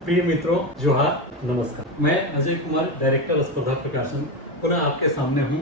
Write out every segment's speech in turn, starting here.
प्रिय मित्रों, जोहार, नमस्कार। मैं अजय कुमार, डायरेक्टर स्पर्धा प्रकाशन, पुनः आपके सामने हूं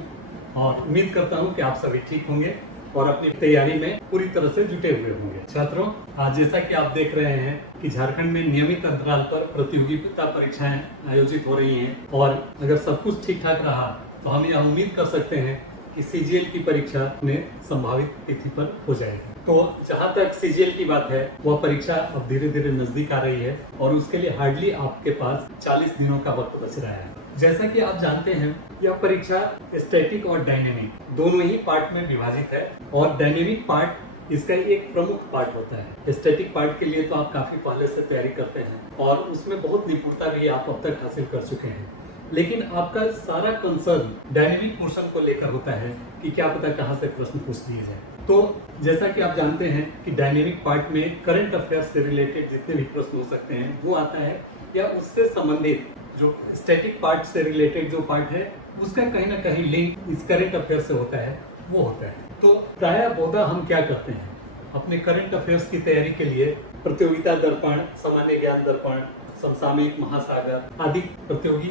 और उम्मीद करता हूं कि आप सभी ठीक होंगे और अपनी तैयारी में पूरी तरह से जुटे हुए होंगे। छात्रों, आज जैसा कि आप देख रहे हैं कि झारखंड में नियमित अंतराल पर प्रतियोगिता परीक्षाएं आयोजित हो रही हैं और अगर सब कुछ ठीक ठाक रहा तो हम यह उम्मीद कर सकते हैं कि सीजीएल की परीक्षा में संभावित तिथि पर हो जाएगी। तो जहां तक सीजीएल की बात है, वह परीक्षा अब धीरे धीरे नजदीक आ रही है और उसके लिए हार्डली आपके पास 40 दिनों का वक्त बच रहा है। जैसा कि आप जानते हैं, यह परीक्षा स्टैटिक और डायनेमिक दोनों ही पार्ट में विभाजित है और डायनेमिक पार्ट इसका एक प्रमुख पार्ट होता है। स्टैटिक पार्ट के लिए तो आप काफी पहले से तैयारी करते हैं और उसमें बहुत निपुणता भी आप अब तक हासिल कर चुके हैं, लेकिन आपका सारा कंसर्न डायनेमिक पोर्शन को लेकर होता है कि क्या पता कहां से प्रश्न पूछ दिए जाए। तो जैसा कि आप जानते हैं कि डायनेमिक पार्ट में करंट अफेयर्स से रिलेटेड जितने भी प्रश्न हो सकते हैं वो आता है, या उससे संबंधित जो स्टैटिक पार्ट से रिलेटेड जो पार्ट है उसका कहीं ना कहीं लिंक इस करंट अफेयर से होता है, वो होता है। तो प्रायः बहुधा हम क्या करते हैं, अपने करंट अफेयर्स की तैयारी के लिए प्रतियोगिता दर्पण, सामान्य ज्ञान दर्पण, समसामयिक महासागर आदि प्रतियोगी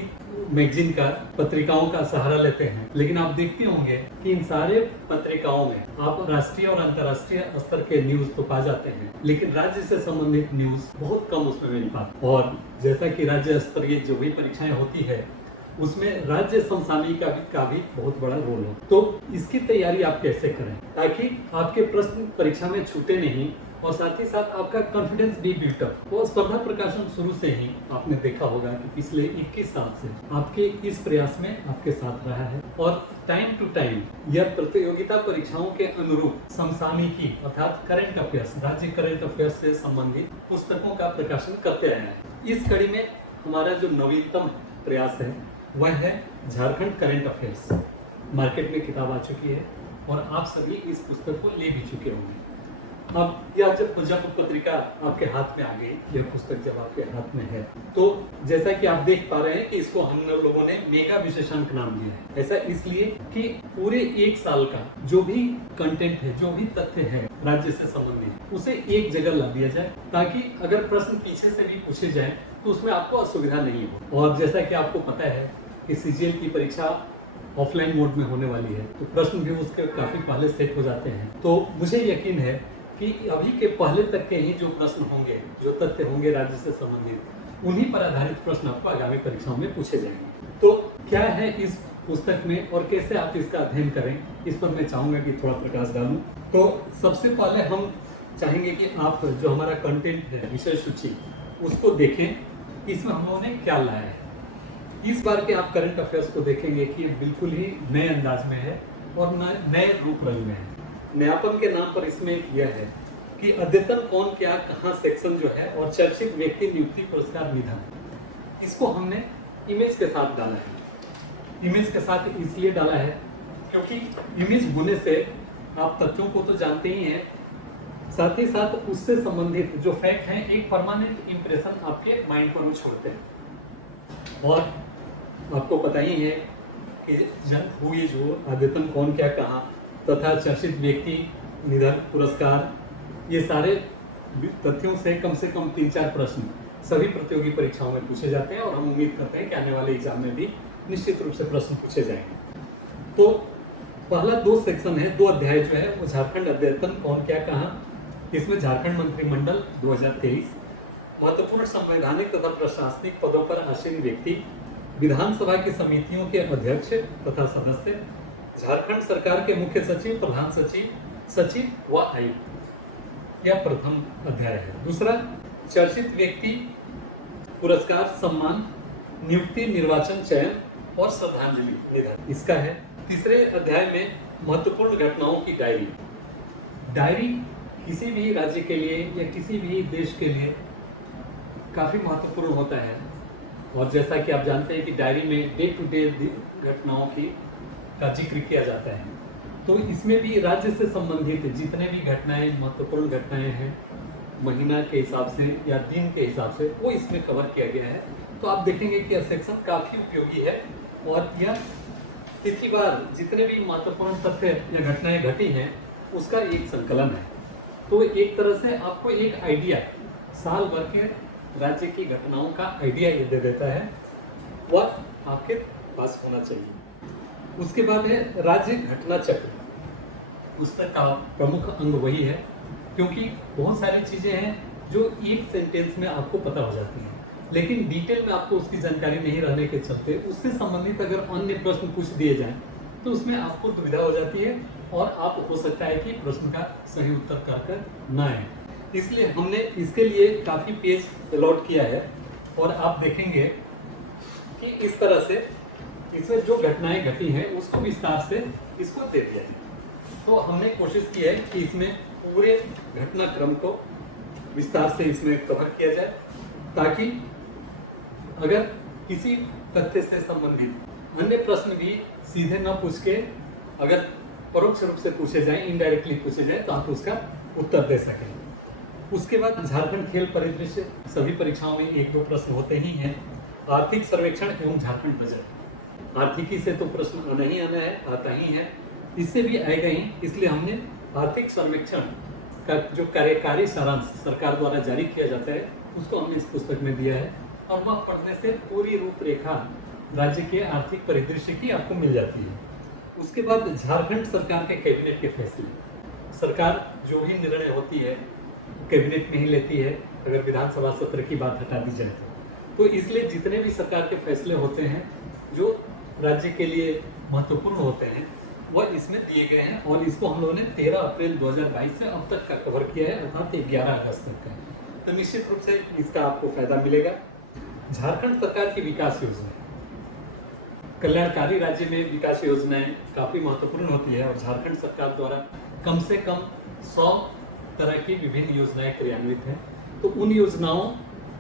मैगजीन का, पत्रिकाओं का सहारा लेते हैं। लेकिन आप देखते होंगे कि इन सारे पत्रिकाओं में आप राष्ट्रीय और अंतर्राष्ट्रीय स्तर के न्यूज तो पा जाते हैं, लेकिन राज्य से संबंधित न्यूज बहुत कम उसमें मिल पाती। और जैसा कि राज्य स्तरीय जो भी परीक्षाएं होती है उसमें राज्य समसामयिक का भी बहुत बड़ा रोल हो। तो इसकी तैयारी आप कैसे करें ताकि आपके प्रश्न परीक्षा में छूटे नहीं और साथ ही साथ आपका कॉन्फिडेंस भी बिल्ट अप। वो स्पर्धा प्रकाशन शुरू से ही आपने देखा होगा कि पिछले 21 साल से आपके इस प्रयास में आपके साथ रहा है और टाइम टू टाइम यह प्रतियोगिता परीक्षाओं के अनुरूप समसामयिकी अर्थात करंट अफेयर्स, राज्य करंट अफेयर्स से संबंधित पुस्तकों का प्रकाशन करते रहे हैं। इस कड़ी में हमारा जो नवीनतम प्रयास है वह है झारखंड करंट अफेयर्स। मार्केट में किताब आ चुकी है और आप सभी इस पुस्तक को ले भी चुके होंगे। अब यह जब पत्रिका आपके हाथ में आ गई, यह पुस्तक जब आपके हाथ में है, तो जैसा कि आप देख पा रहे हैं कि इसको हम लोगों ने मेगा विशेषांक नाम दिया है। ऐसा इसलिए कि पूरे एक साल का जो भी कंटेंट है, जो भी तथ्य है राज्य से संबंधित, उसे एक जगह ला दिया जाए ताकि अगर प्रश्न पीछे से भी पूछे जाए तो उसमें आपको असुविधा नहीं हो। और जैसा कि आपको पता है कि सीजीएल की परीक्षा ऑफलाइन मोड में होने वाली है, तो प्रश्न भी उसके काफी पहले सेट हो जाते हैं। तो मुझे यकीन है कि अभी के पहले तक के ही जो प्रश्न होंगे, जो तथ्य होंगे राज्य से संबंधित, उन्हीं पर आधारित प्रश्न आपको आगामी परीक्षाओं में पूछे जाएंगे। तो क्या है इस पुस्तक में और कैसे आप इसका अध्ययन करें, इस पर मैं चाहूंगा कि थोड़ा प्रकाश डालूं। तो सबसे पहले हम चाहेंगे कि आप जो हमारा कंटेंट है, विषय सूची, उसको देखें, इसमें हम लोगों ने क्या लाया है। इस बार के आप करंट अफेयर्स को देखेंगे कि ये बिल्कुल ही नए अंदाज में है और नए रूप रंग में है। नयापन के नाम पर इसमें यह है कि अद्यतन कौन क्या कहां सेक्शन जो है और चर्चित व्यक्ति नियुक्ति पुरस्कार निधन, इसको हमने इमेज के साथ डाला है। इमेज के साथ इसलिए डाला है क्योंकि इमेज होने से आप तथ्यों को तो जानते ही हैं, साथ ही साथ उससे संबंधित जो फैक्ट हैं एक परमानेंट इंप्रेशन आपके माइंड पर वो छोड़ते हैं। और आपको पता ही है कि हुई जो अद्यतन कौन क्या कहा तथा चर्चित व्यक्ति निधन पुरस्कार, ये सारे तथ्यों से कम 3-4 प्रश्न सभी प्रतियोगी परीक्षाओं में पूछे जाते हैं और हम उम्मीद करते हैं कि आने वाले एग्जाम में भी निश्चित रूप से प्रश्न पूछे जाएंगे। तो पहला 2 सेक्शन है, 2 अध्याय जो है वो झारखंड अद्यतन कौन क्या कहा। इसमें झारखंड मंत्रिमंडल 2023, महत्वपूर्ण संवैधानिक तथा प्रशासनिक पदों पर आसीन व्यक्ति, विधानसभा की समितियों के अध्यक्ष तथा सदस्य, झारखंड सरकार के मुख्य सचिव, प्रधान सचिव, सचिव व आयुक्त, यह प्रथम अध्याय है। दूसरा, चर्चित व्यक्ति पुरस्कार, सम्मान, नियुक्ति, निर्वाचन, चयन और श्रद्धांजलि निधन, इसका है। तीसरे अध्याय में महत्वपूर्ण घटनाओं की डायरी। डायरी किसी भी राज्य के लिए या किसी भी देश के लिए काफी महत्वपूर्ण होता है और जैसा कि आप जानते हैं कि डायरी में डे टू डे घटनाओं का जिक्र किया जाता है। तो इसमें भी राज्य से संबंधित जितने भी घटनाएं, महत्वपूर्ण घटनाएं हैं, महीना के हिसाब से या दिन के हिसाब से, वो इसमें कवर किया गया है। तो आप देखेंगे कि यह सेक्शन काफ़ी उपयोगी है और यह तिथि बार जितने भी महत्वपूर्ण तथ्य या घटनाएं घटी हैं उसका एक संकलन है। तो एक तरह से आपको एक आइडिया, साल भर के राज्य की घटनाओं का आइडिया ये दे देता है, वह आपके पास होना चाहिए। उसके बाद है राज्य घटना चक्र। पुस्तक का प्रमुख अंग वही है, क्योंकि बहुत सारी चीज़ें हैं जो एक सेंटेंस में आपको पता हो जाती हैं, लेकिन डिटेल में आपको उसकी जानकारी नहीं रहने के चलते उससे संबंधित अगर अन्य प्रश्न पूछ दिए जाएं तो उसमें आपको दुविधा हो जाती है और आप हो सकता है कि प्रश्न का सही उत्तर कर ना आए। इसलिए हमने इसके लिए काफ़ी पेज अलॉट किया है और आप देखेंगे कि इस तरह से इसमें जो घटनाएं घटी हैं उसको विस्तार से इसको दे दिया है। तो हमने कोशिश की है कि इसमें पूरे घटनाक्रम को विस्तार से इसमें कवर किया जाए, ताकि अगर किसी तथ्य से संबंधित अन्य प्रश्न भी सीधे न पूछ के अगर परोक्ष रूप से पूछे जाएं, इनडायरेक्टली पूछे जाएं, तो आप उसका उत्तर दे सकें। उसके बाद झारखंड खेल परिदृश्य, सभी परीक्षाओं में 1-2 प्रश्न होते ही हैं। आर्थिक सर्वेक्षण एवं झारखंड बजट, आर्थिकी से तो प्रश्न आना ही आना है, आता ही है, इससे भी आएगा ही। इसलिए हमने आर्थिक सर्वेक्षण का जो कार्यकारी सारांश सरकार द्वारा जारी किया जाता है उसको हमने इस पुस्तक में दिया है, और वह पढ़ने से पूरी रूपरेखा राज्य के आर्थिक परिदृश्य की आपको मिल जाती है। उसके बाद झारखंड सरकार के कैबिनेट के फैसले, सरकार जो भी निर्णय होती है कैबिनेट में ही लेती है, अगर विधानसभा सत्र की बात हटा दी जाए तो इसलिए जितने भी सरकार के फैसले होते हैं जो राज्य के लिए महत्वपूर्ण होते हैं वह इसमें दिए गए हैं, और इसको हम लोगों ने 13 अप्रैल 2022 से अब तक का कवर किया है, अर्थात 11 अगस्त तक का। तो निश्चित रूप से इसका आपको फायदा मिलेगा। झारखंड सरकार की विकास योजना, कल्याणकारी राज्य में विकास योजनाएं काफ़ी महत्वपूर्ण होती है, और झारखंड सरकार द्वारा कम से कम 100 तरह की विभिन्न योजनाएं क्रियान्वित हैं। तो उन योजनाओं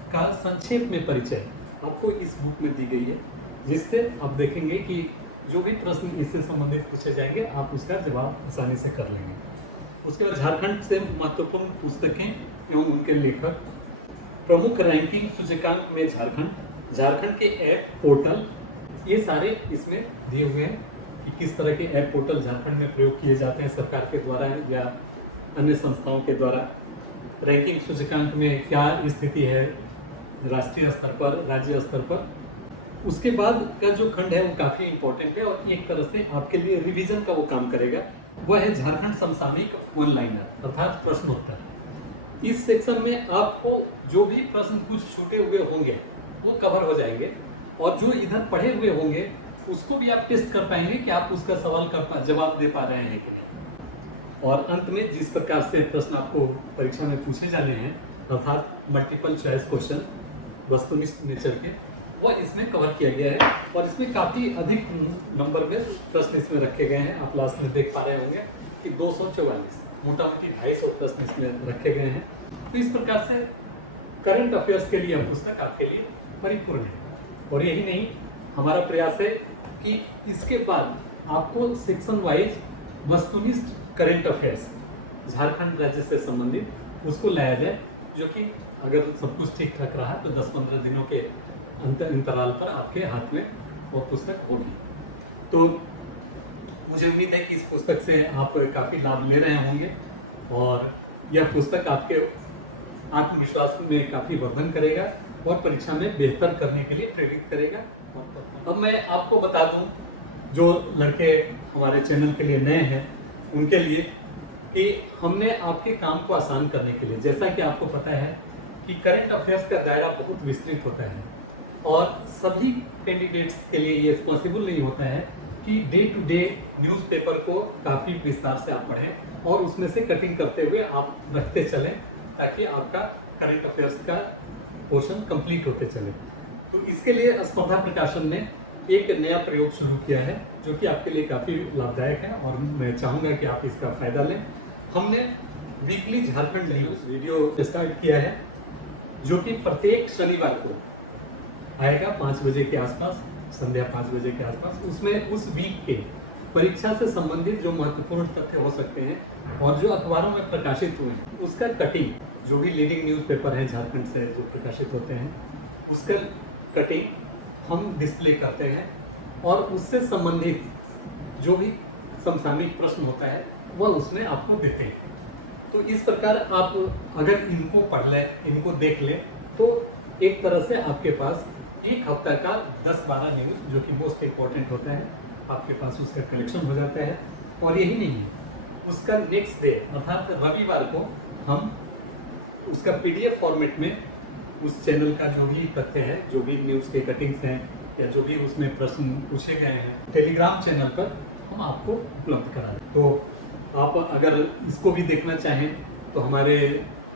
का संक्षेप में परिचय आपको इस बुक में दी गई है, जिससे आप देखेंगे कि जो भी प्रश्न इससे संबंधित पूछे जाएंगे आप उसका जवाब आसानी से कर लेंगे। उसके बाद झारखंड से महत्वपूर्ण पुस्तकें एवं उनके लेखक, प्रमुख रैंकिंग सूचकांक में झारखंड, झारखंड के ऐप पोर्टल, ये सारे इसमें दिए हुए हैं कि किस तरह के ऐप पोर्टल झारखंड में प्रयोग किए जाते हैं सरकार के द्वारा या अन्य संस्थाओं के द्वारा। रैंकिंग सूचकांक में क्या स्थिति है राष्ट्रीय स्तर पर, राज्य स्तर पर। उसके बाद का जो खंड है वो काफ़ी इंपॉर्टेंट है और एक तरह से आपके लिए रिवीजन का वो काम करेगा, वह है झारखंड समसामयिक वन लाइनर, अर्थात प्रश्नोत्तर। इस सेक्शन में आपको जो भी प्रश्न कुछ छूटे हुए होंगे वो कवर हो जाएंगे, और जो इधर पढ़े हुए होंगे उसको भी आप टेस्ट कर पाएंगे कि आप उसका सवाल का जवाब दे पा रहे हैं कि नहीं। और अंत में जिस प्रकार से प्रश्न आपको परीक्षा में पूछे जाने हैं, अर्थात मल्टीपल चॉइस क्वेश्चन वस्तुनिष्ठ नेचर के, वह इसमें कवर किया गया है। और इसमें काफ़ी अधिक नंबर में प्रश्न इसमें रखे गए हैं। आप लास्ट में देख पा रहे होंगे कि 244 मोटा मोटी 250 प्रश्न इसमें रखे गए हैं। तो इस प्रकार से करंट अफेयर्स के लिए यह पुस्तक आपके लिए परिपूर्ण है। और यही नहीं, हमारा प्रयास है कि इसके बाद आपको सेक्शन वाइज वस्तुनिष्ठ करंट अफेयर्स झारखंड राज्य से संबंधित उसको लाया जाए, जो कि अगर सब कुछ ठीक ठाक रहा तो 10-15 दिनों के अंतराल पर आपके हाथ में वो पुस्तक होगी। तो मुझे उम्मीद है कि इस पुस्तक से आप काफ़ी लाभ ले रहे होंगे, और यह पुस्तक आपके आत्मविश्वास में काफ़ी वर्धन करेगा और परीक्षा में बेहतर करने के लिए प्रेरित करेगा। अब मैं आपको बता दूं, जो लड़के हमारे चैनल के लिए नए हैं उनके लिए, कि हमने आपके काम को आसान करने के लिए, जैसा कि आपको पता है कि करंट अफेयर्स का दायरा बहुत विस्तृत होता है और सभी कैंडिडेट्स के लिए ये पॉसिबल नहीं होता है कि डे टू डे न्यूज़पेपर को काफ़ी विस्तार से आप पढ़ें और उसमें से कटिंग करते हुए आप रखते चलें, ताकि आपका करंट अफेयर्स का पोर्शन कंप्लीट होते चले। तो इसके लिए स्पर्धा प्रकाशन ने एक नया प्रयोग शुरू किया है, जो कि आपके लिए काफ़ी लाभदायक है, और मैं चाहूँगा कि आप इसका फ़ायदा लें। हमने weekly Jharkhand news video start किया है, जो कि प्रत्येक शनिवार को आएगा 5 बजे के आसपास, संध्या 5 बजे के आसपास। उसमें उस वीक के परीक्षा से संबंधित जो महत्वपूर्ण तथ्य हो सकते हैं और जो अखबारों में प्रकाशित हुए हैं उसका कटिंग, जो भी लीडिंग न्यूज़पेपर हैं झारखंड से जो प्रकाशित होते हैं उसका कटिंग हम डिस्प्ले करते हैं, और उससे संबंधित जो भी समसामयिक प्रश्न होता है वह उसमें आपको देते हैं। तो इस प्रकार आप अगर इनको पढ़ लें, इनको देख लें, तो एक तरह से आपके पास एक हफ्ता का 10-12 न्यूज़ जो कि मोस्ट इम्पोर्टेंट होता है आपके पास उसका कलेक्शन हो जाता है। और यही नहीं है, उसका नेक्स्ट डे अर्थात रविवार को हम उसका PDF फॉर्मेट में उस चैनल का जो भी तथ्य है, जो भी न्यूज़ के कटिंग्स हैं या जो भी उसमें प्रश्न पूछे गए हैं, टेलीग्राम चैनल पर हम आपको उपलब्ध करा दें। तो आप अगर इसको भी देखना चाहें तो हमारे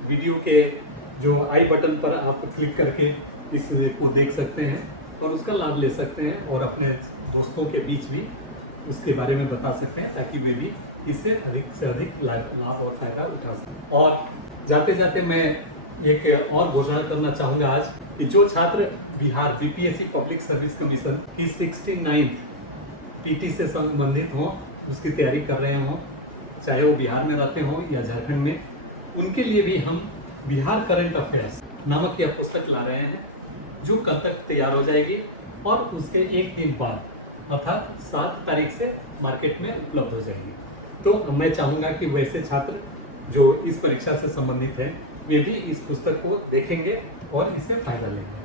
वीडियो के जो आई बटन पर आप क्लिक करके इसको देख सकते हैं और उसका लाभ ले सकते हैं और अपने दोस्तों के बीच भी उसके बारे में बता सकते हैं ताकि वे भी इससे अधिक से अधिक लाभ और फायदा उठा सकें। और जाते जाते मैं एक और घोषणा करना चाहूँगा आज कि जो छात्र Bihar BPSC public service commission की 69th PT से संबंधित हों, उसकी तैयारी कर रहे हों, चाहे वो बिहार में रहते हों या झारखंड में, उनके लिए भी हम बिहार करंट अफेयर्स नामक यह पुस्तक ला रहे हैं जो कल तक तैयार हो जाएगी और उसके एक दिन बाद अर्थात 7 तारीख से मार्केट में उपलब्ध हो जाएगी। तो मैं चाहूँगा कि वैसे छात्र जो इस परीक्षा से संबंधित हैं वे भी इस पुस्तक को देखेंगे और इससे फायदा लेंगे।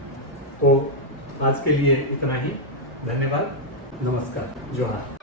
तो आज के लिए इतना ही। धन्यवाद। नमस्कार। जोहार।